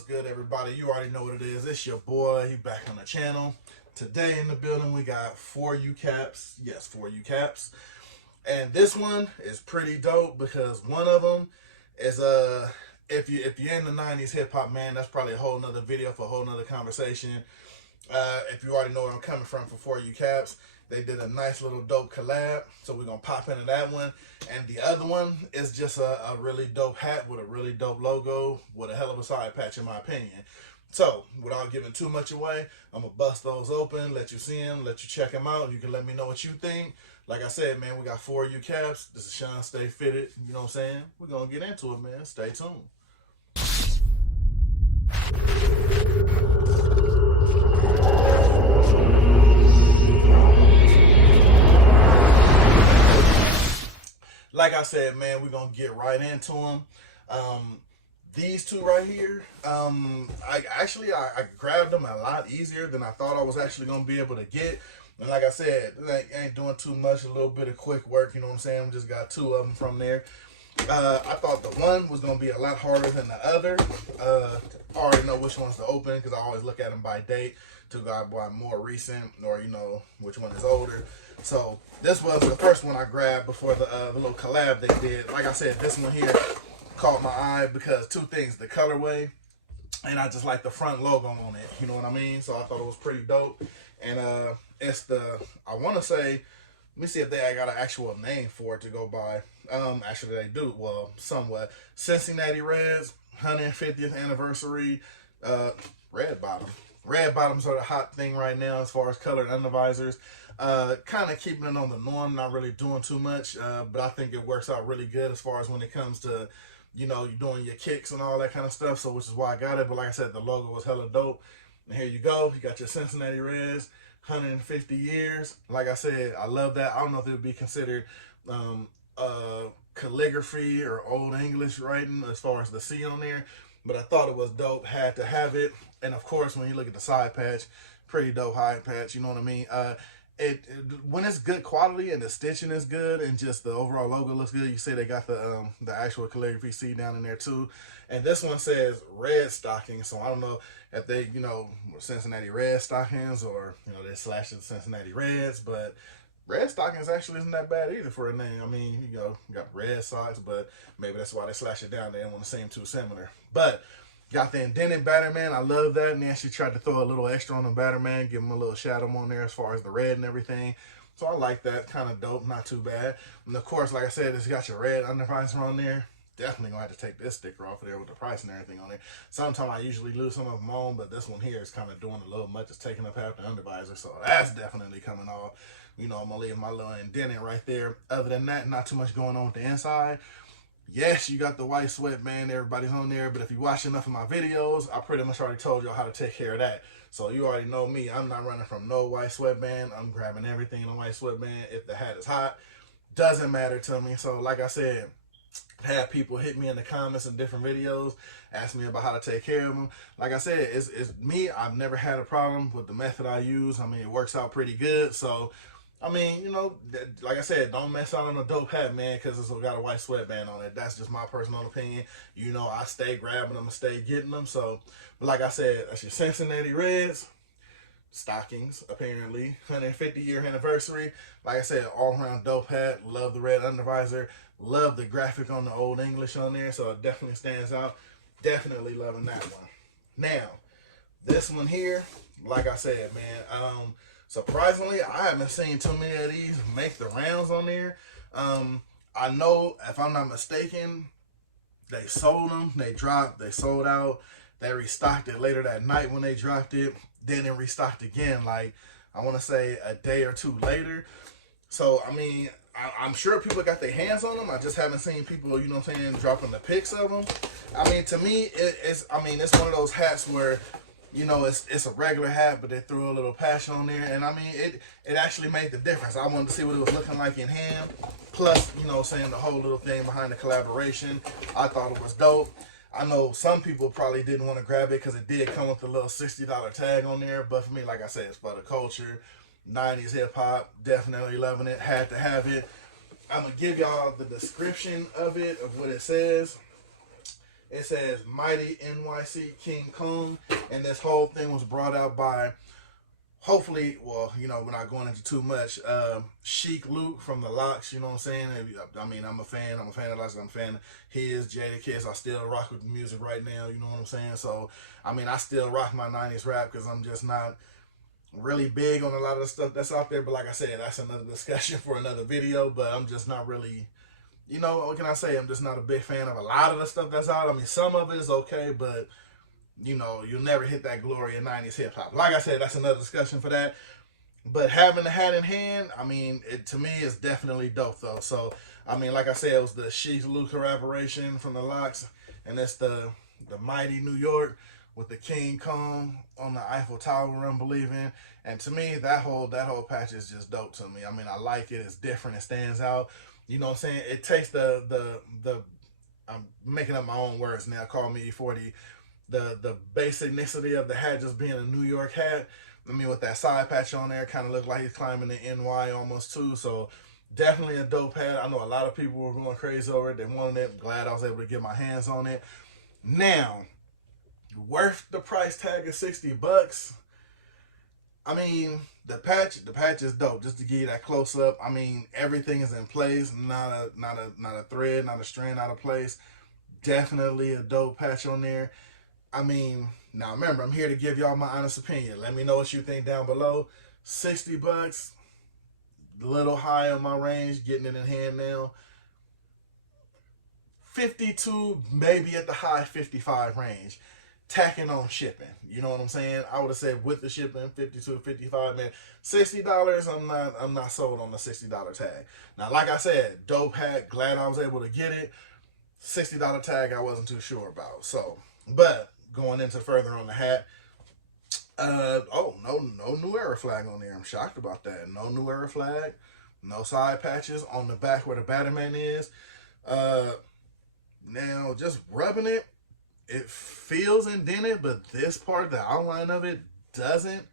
What's good, everybody? You already know what it is. It's your boy. He back on the channel. Today in the building, we got 4U caps. Yes, 4U caps. And this one is pretty dope because one of them is if you're in the 90s hip hop, man, that's probably a whole nother video for a whole nother conversation. If you already know where I'm coming from for 4U caps, they did a nice little dope collab, so we're gonna pop into that one. And the other one is just a really dope hat with a really dope logo with a hell of a side patch, in my opinion. So without giving too much away, I'm gonna bust those open, let you see them, let you check them out. You can let me know what you think. Like I said, man, we got 4U caps. This is Shawn.Stay.Fitted. You know what I'm saying? We're gonna get into it, man. Stay tuned. Like I said, man, we're gonna get right into them. These two right here, I grabbed them a lot easier than I thought I was actually gonna be able to get. And like I said, like, ain't doing too much, a little bit of quick work, you know what I'm saying? We just got two of them from there. I thought the one was gonna be a lot harder than the other. I already know which one's to open because I always look at them by date to go by more recent, or you know which one is older. So this was the first one I grabbed before the little collab they did. Like I said, this one here caught my eye because two things: the colorway, and I just like the front logo on it. You know what I mean? So I thought it was pretty dope. And it's I want to say, let me see if they got an actual name for it to go by. Actually they do. Well, somewhat. Cincinnati Reds 150th anniversary. Red bottom. Red bottoms are the hot thing right now as far as colored undervisors. Kind of keeping it on the norm, not really doing too much, but I think it works out really good as far as when it comes to, you know, you're doing your kicks and all that kind of stuff. So which is why I got it. But like I said, the logo was hella dope. And here you go. You got your Cincinnati Reds, 150 years. Like I said, I love that. I don't know if it would be considered calligraphy or old English writing as far as the C on there, but I thought it was dope. Had to have it. And of course, when you look at the side patch, pretty dope hide patch. You know what I mean? When it's good quality and the stitching is good and just the overall logo looks good, you see they got the actual calligraphy C down in there too. And this one says red stocking, so I don't know if they, you know, Cincinnati Red stockings or, you know, they slashed the Cincinnati Reds, but red stockings actually isn't that bad either for a name. I mean, you know, you got red socks, but maybe that's why they slashed it down. They didn't want to seem too similar. But got the indented Batterman. I love that. And then she tried to throw a little extra on the Batterman, give him a little shadow on there as far as the red and everything. So I like that. Kind of dope. Not too bad. And of course, like I said, it's got your red undervisor on there. Definitely gonna have to take this sticker off of there with the price and everything on there. Sometimes I usually lose some of them on, but this one here is kind of doing a little much. It's taking up half the undervisor, so that's definitely coming off. You know, I'm gonna leave my little indenting right there. Other than that, not too much going on with the inside. Yes, you got the white sweatband, everybody's on there, but if you watch enough of my videos, I pretty much already told y'all how to take care of that. So you already know me, I'm not running from no white sweatband. I'm grabbing everything in a white sweatband. If the hat is hot, doesn't matter to me. So like I said, have people hit me in the comments in different videos, ask me about how to take care of them. Like I said, it's me. I've never had a problem with the method I use. I mean, it works out pretty good. So I mean, you know, like I said, don't mess out on a dope hat, man, because it's got a white sweatband on it. That's just my personal opinion. You know, I stay grabbing them and stay getting them. So, but like I said, that's your Cincinnati Reds stockings, apparently. 150-year anniversary. Like I said, all-around dope hat. Love the red undervisor. Love the graphic on the old English on there, so it definitely stands out. Definitely loving that one. Now, this one here, like I said, man, surprisingly, I haven't seen too many of these make the rounds on there. I know, if I'm not mistaken, they sold them, they dropped, they sold out, they restocked it later that night when they dropped it, then it restocked again, like, I want to say a day or two later. So, I mean, I'm sure people got their hands on them. I just haven't seen people, you know what I'm saying, dropping the pics of them. I mean, to me, it's one of those hats where, you know, it's a regular hat, but they threw a little passion on there. And I mean, it actually made the difference. I wanted to see what it was looking like in hand. Plus, you know, saying the whole little thing behind the collaboration. I thought it was dope. I know some people probably didn't want to grab it because it did come with a little $60 tag on there. But for me, like I said, it's for the culture. 90s hip hop, definitely loving it. Had to have it. I'm going to give y'all the description of it, of what it says. It says Mighty NYC King Kong, and this whole thing was brought out by, hopefully, well, you know, we're not going into too much. Chic Luke from the Locks, you know what I'm saying? I mean, I'm a fan. I'm a fan of Locks. I'm a fan of his, Jada Kiss. I still rock with the music right now, you know what I'm saying? So, I mean, I still rock my 90s rap because I'm just not really big on a lot of the stuff that's out there. But like I said, that's another discussion for another video. But I'm just not really, you know, what can I say? I'm just not a big fan of a lot of the stuff that's out. I mean, some of it is okay, but you know, you'll never hit that glory of 90s hip hop. Like I said, that's another discussion for that. But having the hat in hand, I mean, it to me is definitely dope though. So, I mean, like I said, it was the Chic Luke collaboration from the Locks, and it's the Mighty New York with the King Kong on the Eiffel Tower, I'm believing. And to me, that whole patch is just dope to me. I mean, I like it. It's different. It stands out. You know what I'm saying? It takes the I'm making up my own words now. Call me E40. The basicnicity of the hat just being a New York hat. I mean, with that side patch on there, kind of looked like he's climbing the NY almost too. So definitely a dope hat. I know a lot of people were going crazy over it. They wanted it. Glad I was able to get my hands on it. Now, worth the price tag of $60. I mean, the patch is dope. Just to give you that close up. I mean, everything is in place. Not a thread, not a strand out of place. Definitely a dope patch on there. I mean, now remember, I'm here to give y'all my honest opinion. Let me know what you think down below. $60, a little high on my range, getting it in hand now. 52, maybe at the high 55 range. Tacking on shipping. You know what I'm saying? I would have said with the shipping, 52, 55, man. $60, I'm not sold on the $60 tag. Now, like I said, dope hat, glad I was able to get it. $60 tag I wasn't too sure about. So, but going into further on the hat, oh, no New Era flag on there. I'm shocked about that. No New Era flag, no side patches on the back where the Batman is. Now just rubbing it, it feels indented, but this part, the outline of it, doesn't.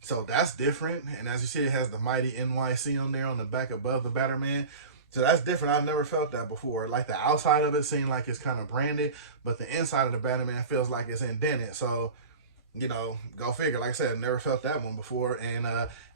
So that's different. And as you see, it has the Mighty NYC on there on the back above the Batman. So that's different. I've never felt that before. Like the outside of it seemed like it's kind of branded, but the inside of the Batman feels like it's indented. So, you know, go figure. Like I said, I've never felt that one before. And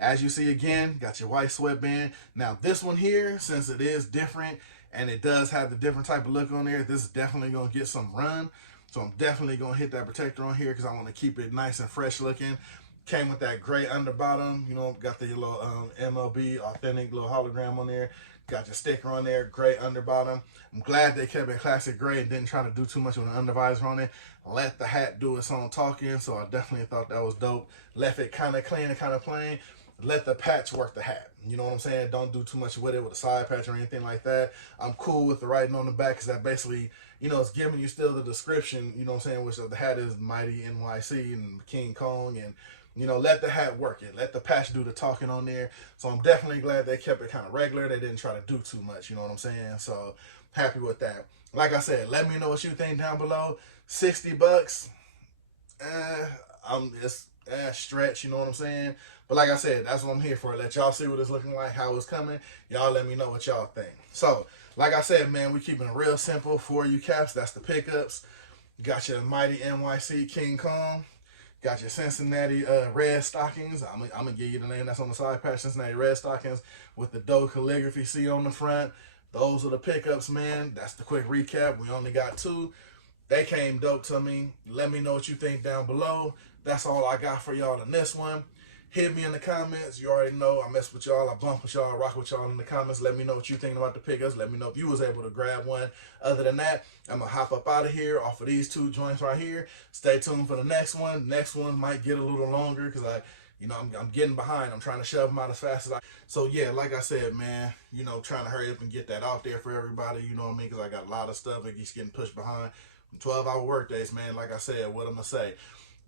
as you see again, got your white sweatband. Now this one here, since it is different and it does have the different type of look on there, this is definitely going to get some run. So I'm definitely going to hit that protector on here because I want to keep it nice and fresh looking. Came with that gray underbottom, you know, got the little MLB authentic little hologram on there. Got your sticker on there, gray underbottom. I'm glad they kept it classic gray and didn't try to do too much with an undervisor on it. Let the hat do its own talking, so I definitely thought that was dope. Left it kind of clean and kind of plain. Let the patch work the hat. You know what I'm saying? Don't do too much with it with a side patch or anything like that. I'm cool with the writing on the back because that basically, you know, it's giving you still the description, you know what I'm saying, which the hat is Mighty NYC and King Kong, and you know, let the hat work it. Let the patch do the talking on there. So I'm definitely glad they kept it kind of regular. They didn't try to do too much, you know what I'm saying? So happy with that. Like I said, let me know what you think down below. $60, it's stretch, you know what I'm saying? But like I said, that's what I'm here for. Let y'all see what it's looking like, how it's coming. Y'all let me know what y'all think. So, like I said, man, we keeping it real simple for you caps. That's the pickups. Got your Mighty NYC King Kong. Got your Cincinnati red stockings. I'm going to give you the name that's on the side patch. Cincinnati red stockings with the dope calligraphy C on the front. Those are the pickups, man. That's the quick recap. We only got 2. They came dope to me. Let me know what you think down below. That's all I got for y'all in this one. Hit me in the comments. You already know I mess with y'all. I bump with y'all. I rock with y'all in the comments. Let me know what you think about the pickups. Let me know if you was able to grab one. Other than that, I'm going to hop up out of here off of these 2 joints right here. Stay tuned for the next one. Next one might get a little longer because I'm getting behind. I'm trying to shove them out as fast as I. So yeah, like I said, man, you know, trying to hurry up and get that out there for everybody. You know what I mean? Because I got a lot of stuff that keeps getting pushed behind. 12-hour work days, man. Like I said, what I'm going to say.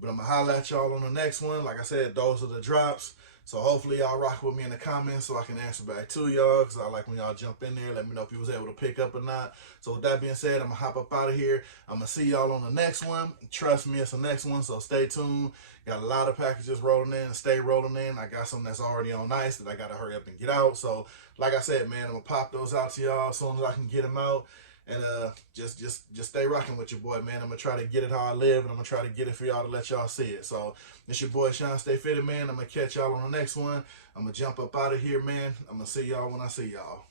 But I'm going to holler at y'all on the next one. Like I said, those are the drops. So hopefully y'all rock with me in the comments so I can answer back to y'all. Because I like when y'all jump in there. Let me know if you was able to pick up or not. So with that being said, I'm going to hop up out of here. I'm going to see y'all on the next one. Trust me, it's the next one. So stay tuned. Got a lot of packages rolling in and stay rolling in. I got some that's already on ice that I got to hurry up and get out. So like I said, man, I'm going to pop those out to y'all as soon as I can get them out. And just stay rocking with your boy, man. I'm gonna try to get it how I live, and I'm gonna try to get it for y'all to let y'all see it. So it's your boy Shawn.Stay.Fitted, man. I'm gonna catch y'all on the next one. I'm gonna jump up out of here, man. I'm gonna see y'all when I see y'all.